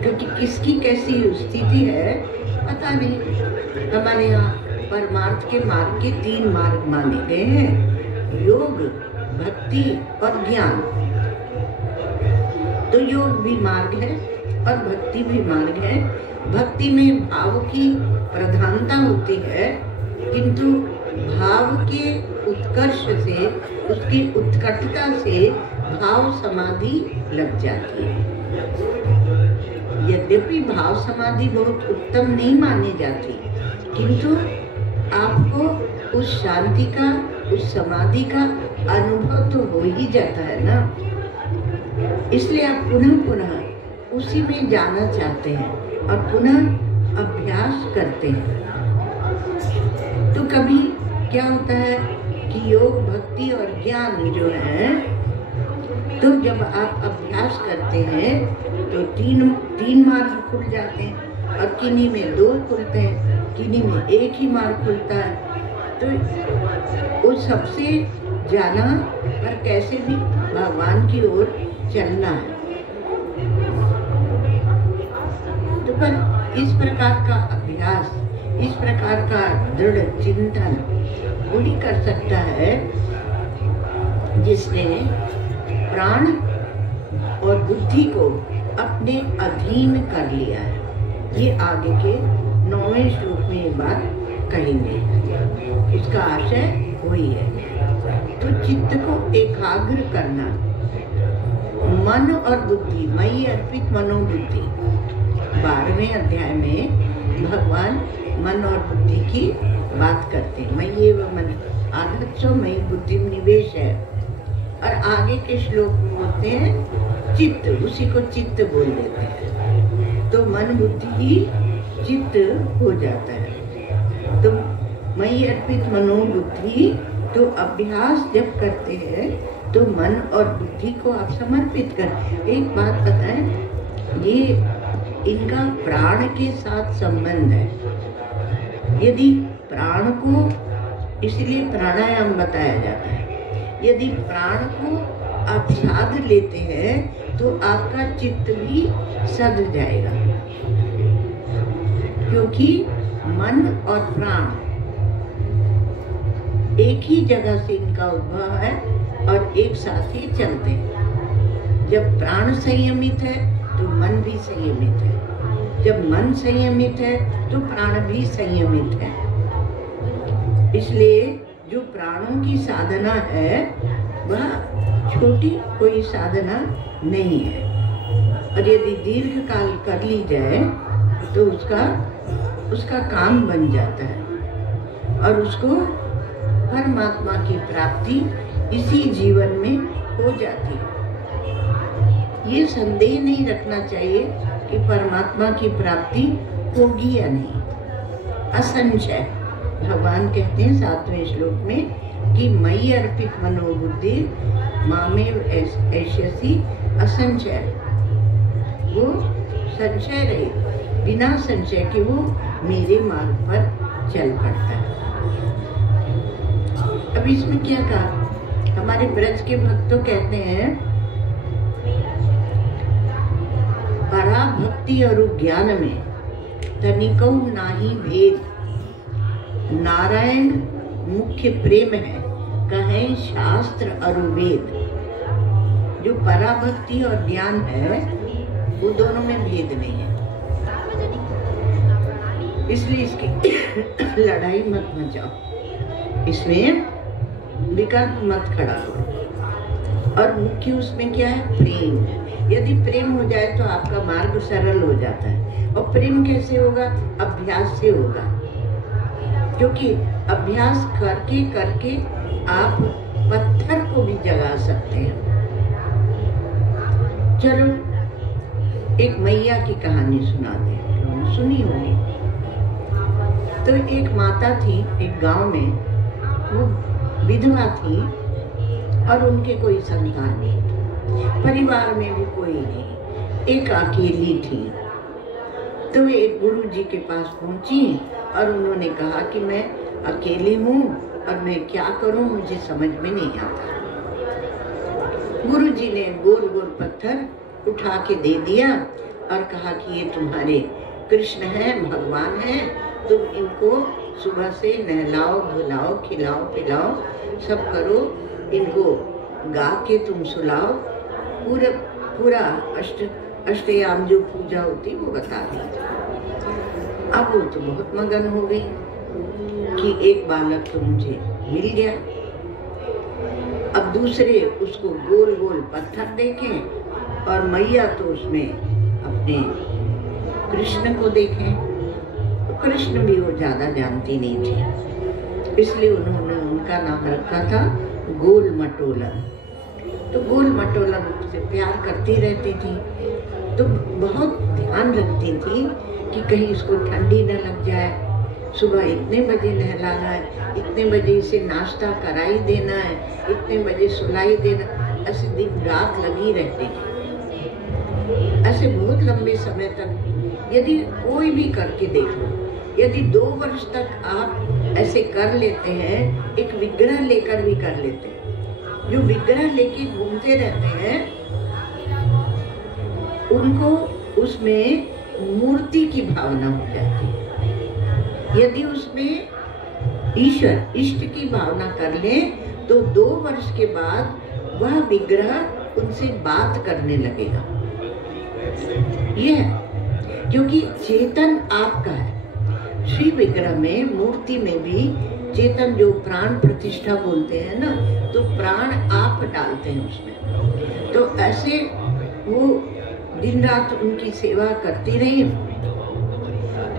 क्योंकि किसकी कैसी स्थिति है पता नहीं। हमारे यहाँ परमार्थ के मार्ग के 3 मार्ग माने गए हैं, योग, भक्ति और ज्ञान। तो योग भी मार्ग है और भक्ति भी मार्ग है। भक्ति में भाव की प्रधानता होती है, किंतु भाव के उत्कर्ष से, उसकी उत्कटता से भाव समाधि लग जाती है। यद्यपि भाव समाधि बहुत उत्तम नहीं मानी जाती, किंतु आपको उस शांति का, उस समाधि का अनुभव तो हो ही जाता है ना। इसलिए आप पुनः पुनः उसी में जाना चाहते हैं और पुनः अभ्यास करते हैं। तो कभी क्या होता है कि योग, भक्ति और ज्ञान जो है, तो जब आप अभ्यास करते हैं तो तीन मार्ग खुल जाते हैं और किन्हीं में 2 खुलते हैं, किन्हीं में 1 ही मार्ग खुलता है। तो उस सबसे जाना पर कैसे भी भगवान की ओर चलना है। तो पर इस प्रकार का अभ्यास, इस प्रकार का दृढ़ चिंतन वही कर सकता है जिसने प्राण और बुद्धि को अपने अधीन कर लिया है। ये आगे के 9वें श्लोक में ये बात कहेंगे, उसका आशय वही है। तो चित्त को एकाग्र करना, मन और बुद्धि, मयि अर्पित मनोबुद्धि। 12वें अध्याय में भगवान मन और बुद्धि की बात करते हैं। मयि एव मन आधत्सो मयि बुद्धि निवेश है। और आगे के श्लोक में बोलते हैं चित्त, उसी को चित्त बोल देते हैं। तो मन बुद्धि ही चित्त हो जाता है। तो मयि अर्पित मनोबुद्धि, तो अभ्यास जब करते हैं तो मन और बुद्धि को आप समर्पित कर। एक बात बताएं, ये इनका प्राण के साथ संबंध है। यदि प्राण को, इसलिए प्राणायाम बताया जाता है, यदि प्राण को आप साध लेते हैं तो आपका चित्त भी सध जाएगा, क्योंकि मन और प्राण एक ही जगह से इनका उद्भव है और एक साथ ही चलते हैं। जब प्राण संयमित है तो मन भी संयमित है, जब मन संयमित है तो प्राण भी संयमित है। इसलिए जो प्राणों की साधना है वह छोटी कोई साधना नहीं है, और यदि दीर्घ काल कर ली जाए तो उसका काम बन जाता है और उसको परमात्मा की प्राप्ति इसी जीवन में हो जाती है। ये संदेह नहीं रखना चाहिए कि परमात्मा की प्राप्ति होगी या नहीं। असंशय भगवान कहते हैं 7वें श्लोक में कि मयि अर्पित मनोबुद्धि मामेव ऐश्यसि असंशय। वो संशय रहित, बिना संशय के वो मेरे मार्ग पर चल पड़ता है। अब इसमें क्या कहा, हमारे ब्रज के भक्त तो कहते हैं परा भक्ति और ज्ञान में तनिको नाही भेद, नारायण मुख्य प्रेम है, कहें शास्त्र और वेद। जो पराभक्ति और ज्ञान है वो दोनों में भेद नहीं है, इसलिए इसकी लड़ाई मत मचाओ, इसमें विकल्प मत खड़ा करो। और मुख्य उसमें क्या है, प्रेम। यदि प्रेम हो जाए तो आपका मार्ग सरल हो जाता है। और प्रेम कैसे होगा, अभ्यास से होगा। क्योंकि अभ्यास करके करके आप पत्थर को भी जगा सकते हैं। चलो एक मैया की कहानी सुना दें, सुनी होगी। तो एक माता थी एक गांव में, वो विधवा थी और उनके कोई संतान नहीं थी, परिवार में भी कोई नहीं, एक अकेली थी। तो वे एक गुरु जी के पास पहुंची और उन्होंने कहा कि मैं अकेली हूँ और मैं क्या करूँ, मुझे समझ में नहीं आता। गुरु जी ने गोल गोल पत्थर उठा के दे दिया और कहा कि ये तुम्हारे कृष्ण हैं, भगवान हैं, तुम इनको सुबह से नहलाओ धुलाओ खिलाओ पिलाओ सब करो, इनको गा के तुम सुलाओ, पूरा अष्टयाम जो पूजा होती वो बता दी। अब वो तो बहुत मगन हो गई कि एक बालक तो मुझे मिल गया, अब दूसरे उसको गोल गोल पत्थर देखें और मैया तो उसमें अपने कृष्ण को देखें। तो कृष्ण भी वो ज्यादा जानती नहीं थी, इसलिए उन्होंने उनका नाम रखा था गोल मटोलन। तो गोल मटोलन से प्यार करती रहती थी, तो बहुत ध्यान रखती थी कि कहीं इसको ठंडी न लग जाए, सुबह इतने बजे नहलाना है, इतने बजे इसे नाश्ता कराई देना है, इतने बजे सुलाई देना, ऐसे दिन रात लगी रहती थी। ऐसे बहुत लंबे समय तक यदि कोई भी करके देख लो, यदि 2 वर्ष तक आप ऐसे कर लेते हैं, एक विग्रह लेकर भी कर लेते हैं, जो विग्रह लेके घूमते रहते हैं उनको उसमें मूर्ति की भावना हो जाती है। यदि उसमें ईश्वर इष्ट की भावना कर ले तो 2 वर्ष के बाद वह विग्रह उनसे बात करने लगेगा। यह क्योंकि चेतन आपका है, श्री विग्रह में मूर्ति में भी चेतन, जो प्राण प्रतिष्ठा बोलते हैं ना, तो प्राण आप डालते हैं उसमें। तो ऐसे वो दिन रात उनकी सेवा करती रही।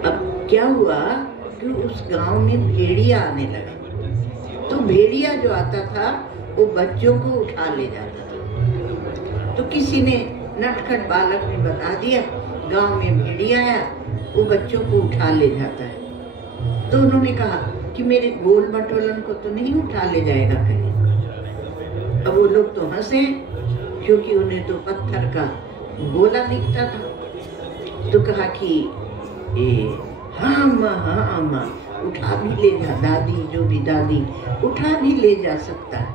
अब क्या हुआ कि उस गांव में भेड़िया आने लगे, तो भेड़िया जो आता था वो बच्चों को उठा ले जाता था। तो किसी ने नटखट बालक ने बता दिया गांव में भेड़िया आया, वो बच्चों को उठा ले जाता है। तो उन्होंने कहा कि मेरे गोल मटोलन को तो नहीं उठा ले जाएगा कहीं। अब वो लोग तो हंसे, क्योंकि उन्हें तो पत्थर का गोला दिखता था। तो कहा कि हाँ माँ उठा भी ले जा, दादी जो भी दादी उठा भी ले जा सकता है।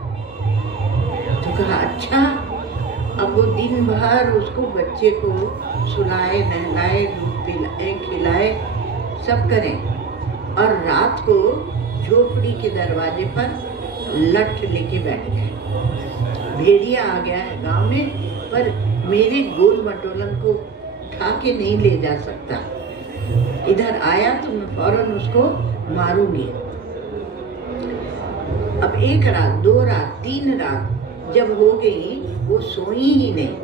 तो कहा अच्छा। अब वो दिन भर उसको बच्चे को सुलाए नहलाए दूध पिलाए खिलाए सब करें, और रात को झोपड़ी के दरवाजे पर लठ लेके बैठ गए। भेड़िया आ गया है गांव में, पर मेरे गोल मटोलन को उठा के नहीं ले जा सकता, इधर आया तो मैं फौरन उसको मारूंगी। अब 1 रात 2 रात 3 रात जब हो गई, वो सोई ही नहीं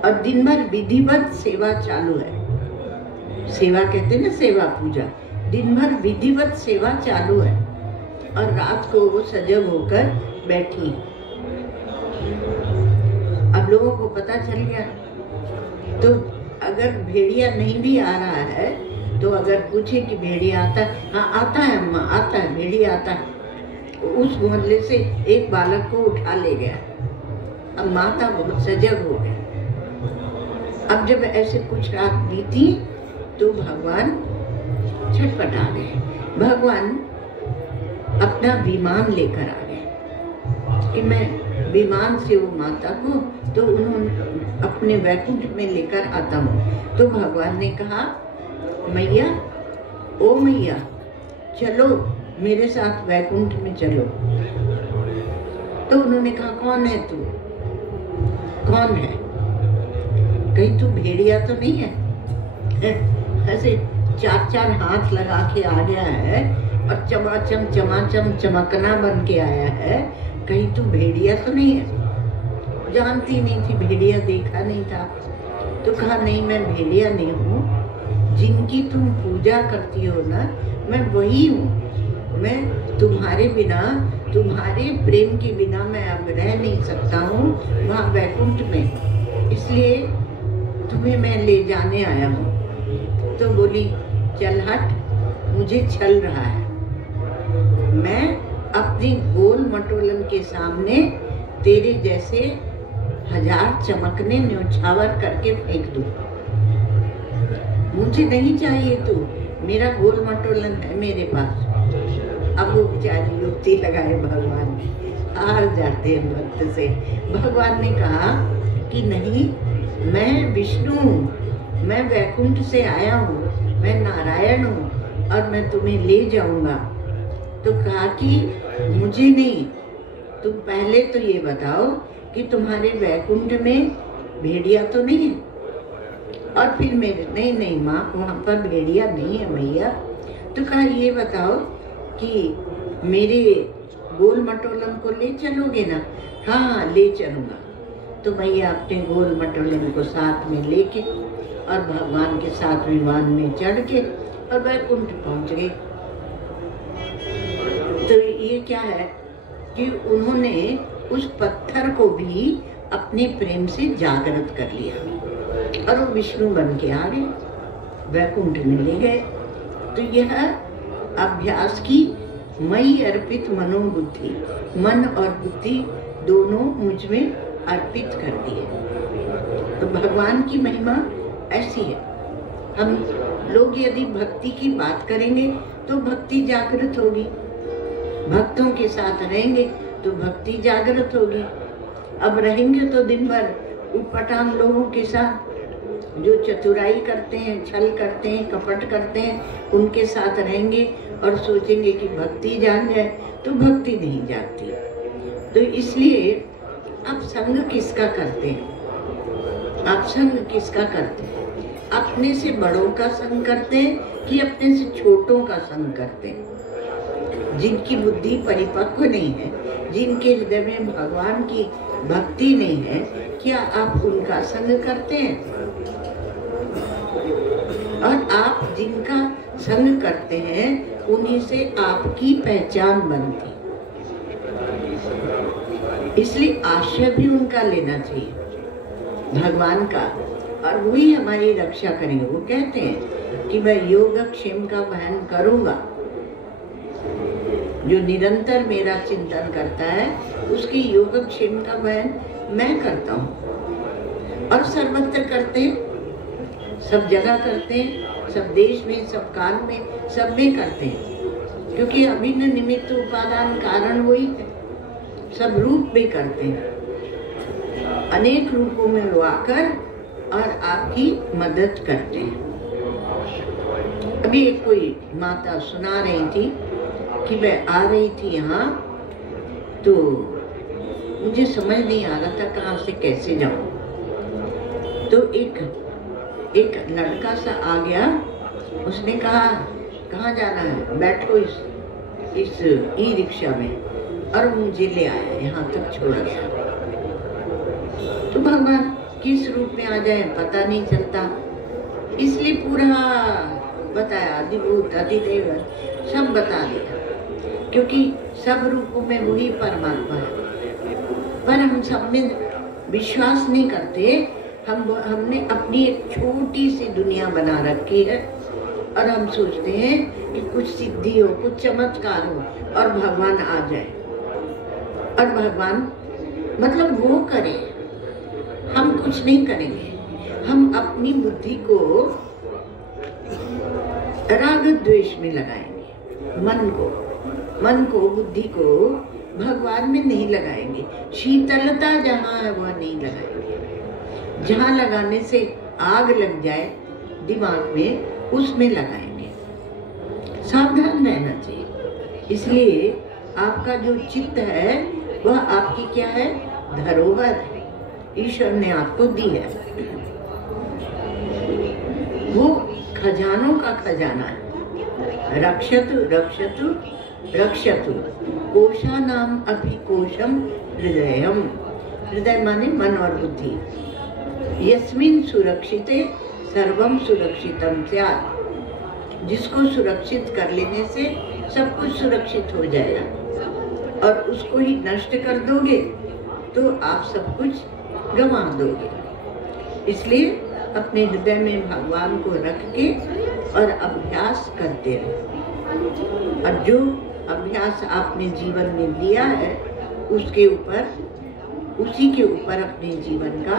और दिन भर विधिवत सेवा चालू है। सेवा कहते हैं ना, सेवा पूजा, दिन भर विधिवत सेवा चालू है और रात को वो सजग होकर बैठी। अब लोगों को पता चल गया, तो अगर भेड़िया नहीं भी आ रहा है तो अगर पूछे कि भेड़िया आता है, हाँ आता है अम्मा आता है, भेड़िया आता है, उस मोहल्ले से एक बालक को उठा ले गया। अब माता बहुत सजग हो गई। अब जब ऐसे कुछ रात बीती तो भगवान छटपटा गए। भगवान अपना विमान लेकर आ गए कि मैं विमान से वो माता को तो उन्होंने अपने वैकुंठ में लेकर आता हूँ। तो भगवान ने कहा मैया, ओ मैया चलो मेरे साथ वैकुंठ में चलो। तो उन्होंने कहा कौन है तू, कौन है, कहीं तू भेड़िया तो नहीं है? ऐसे 4 हाथ लगा के आ गया है और चमाचम चमकना बन के आया है, कहीं तू भेड़िया तो नहीं है? जानती नहीं थी, भेड़िया देखा नहीं था। तो कहा नहीं मैं भेड़िया नहीं हूँ, जिनकी तुम पूजा करती हो ना मैं वही हूँ। मैं तुम्हारे बिना, तुम्हारे प्रेम के बिना मैं अब रह नहीं सकता हूँ वहाँ वैकुंठ में, इसलिए तुम्हें मैं ले जाने आया हूँ। तो बोली चल हट, मुझे छल रहा है, मैं अपनी गोल मटोलन के सामने तेरे जैसे 1000 चमकने न्योछावर करके फेंक दूं। मुझे नहीं चाहिए तू, मेरा गोल मटोलन है मेरे पास। अब वो बेचारी युक्ति लगाए भगवान, हार जाते हैं भक्त से। भगवान ने कहा कि नहीं, मैं विष्णु हूँ, मैं वैकुंठ से आया हूँ, मैं नारायण हूँ और मैं तुम्हें ले जाऊंगा। तो कहा कि मुझे नहीं, तुम पहले तो ये बताओ कि तुम्हारे वैकुंठ में भेड़िया तो नहीं है? और फिर मेरे नहीं माँ, वहाँ पर भेड़िया नहीं है मैया। तो कहा ये बताओ कि मेरे गोल मटोलन को ले चलोगे ना? हाँ ले चलूँगा। तो मैया अपने गोल मटोलन को साथ में लेके और भगवान के साथ विमान में चढ़ के और वैकुंठ पहुँच गए। तो ये क्या है कि उन्होंने उस पत्थर को भी अपने प्रेम से जागृत कर लिया और वो विष्णु बन के आ गए, वैकुंठ में ले गए। तो यह अभ्यास की मई अर्पित मनोबुद्धि, मन और बुद्धि दोनों मुझ में अर्पित कर दिए। तो भगवान की महिमा ऐसी है। हम लोग यदि भक्ति की बात करेंगे तो भक्ति जागृत होगी, भक्तों के साथ रहेंगे तो भक्ति जागृत होगी। अब रहेंगे तो दिन भर उटपटांग लोगों के साथ जो चतुराई करते हैं, छल करते हैं, कपट करते हैं, उनके साथ रहेंगे और सोचेंगे कि भक्ति जान जाए, तो भक्ति नहीं जाती। तो इसलिए आप संग किसका करते हैं? आप संग किसका करते हैं? अपने से बड़ों का संग करते हैं कि अपने से छोटों का संग करते हैं? जिनकी बुद्धि परिपक्व नहीं है, जिनके हृदय में भगवान की भक्ति नहीं है, क्या आप उनका संग करते हैं? और आप जिनका संग करते हैं उन्हीं से आपकी पहचान बनती। इसलिए आश्रय भी उनका लेना चाहिए, भगवान का, और वही हमारी रक्षा करेंगे। वो कहते हैं कि मैं योगक्षेम का वहन करूंगा। जो निरंतर मेरा चिंतन करता है उसकी योगक्षेम का वहन मैं करता हूँ। और सर्वत्र करते हैं, सब जगह करते हैं, सब देश में, सब काल में, सब में करते हैं, क्योंकि अभिन्न निमित्त उपादान कारण वही है। सब रूप में करते हैं, अनेक रूपों में वो आकर और आपकी मदद करते हैं। अभी एक कोई माता सुना रही थी कि मैं आ रही थी यहाँ, तो मुझे समझ नहीं आ रहा था कहाँ से कैसे जाऊँ। तो एक लड़का सा आ गया, उसने कहा कहाँ जाना है, बैठो इस ई रिक्शा में, और मुझे ले आया, यहाँ तक छोड़ गया। तो भगवान किस रूप में आ जाए पता नहीं चलता, इसलिए पूरा बताया, अधिभूत अधिदेव सब बता दिया, क्योंकि सब रूपों में वही परमात्मा है। पर हम सब में विश्वास नहीं करते। हमने अपनी एक छोटी सी दुनिया बना रखी है और हम सोचते हैं कि कुछ सिद्धि हो, कुछ चमत्कार हो और भगवान आ जाए। और भगवान मतलब वो करे, हम कुछ नहीं करेंगे। हम अपनी बुद्धि को राग द्वेष में लगाएंगे, मन को बुद्धि को भगवान में नहीं लगाएंगे। शीतलता जहाँ है वह नहीं लगाएंगे। जहाँ लगाने से आग लग जाए दिमाग में, उसमें लगाएंगे। सावधान रहना चाहिए। इसलिए आपका जो चित्त है वह आपकी क्या है? धरोहर है, ईश्वर ने आपको दी है। वो खजानों का खजाना है। रक्षतु रक्षतु रक्षतु कोशानाम अपि कोशम हृदयम। हृदय माने मन और बुद्धि। यस्मिन् सुरक्षिते सर्वम सुरक्षितम स्यात्। जिसको सुरक्षित कर लेने से सब कुछ सुरक्षित हो जाएगा। और उसको ही नष्ट कर दोगे तो आप सब कुछ गंवा दोगे। इसलिए अपने हृदय में भगवान को रख के और अभ्यास करते रहो। और जो अभ्यास आपने जीवन में लिया है उसके ऊपर, उसी के ऊपर अपने जीवन का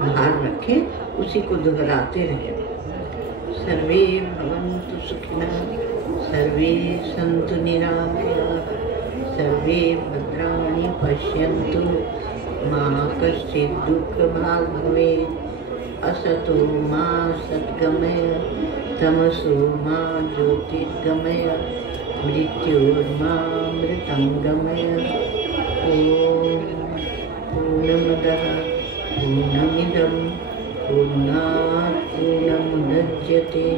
भार रखें, उसी को दोहराते रहें। सर्वे भवन्तु सुखिनः, सर्वे सन्तु निरामयाः, सर्वे भद्राणि पश्यन्तु, मा कश्चित् दुःखभाग् भवेत्। असतो मा सद्गमय, तमसो मा ज्योतिर्गमय, मृत्योर्मामृतं गमय। ॐ पूर्णमदः पूर्णमिदं पूर्णात् पूर्णमुदच्यते,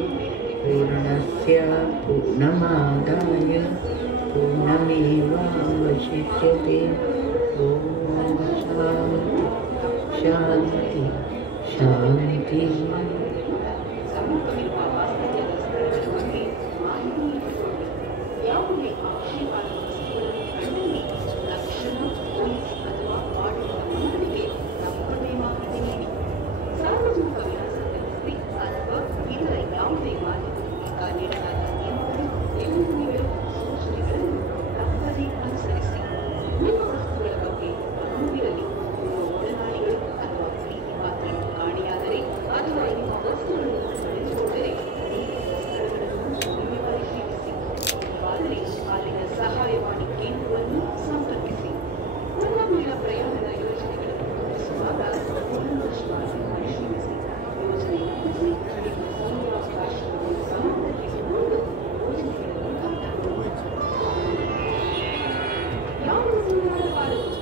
पूर्णस्य पूर्णमादाय पूर्णमेवावशिष्यते। ॐ शान्ति शान्ति शान्ति। Thank you.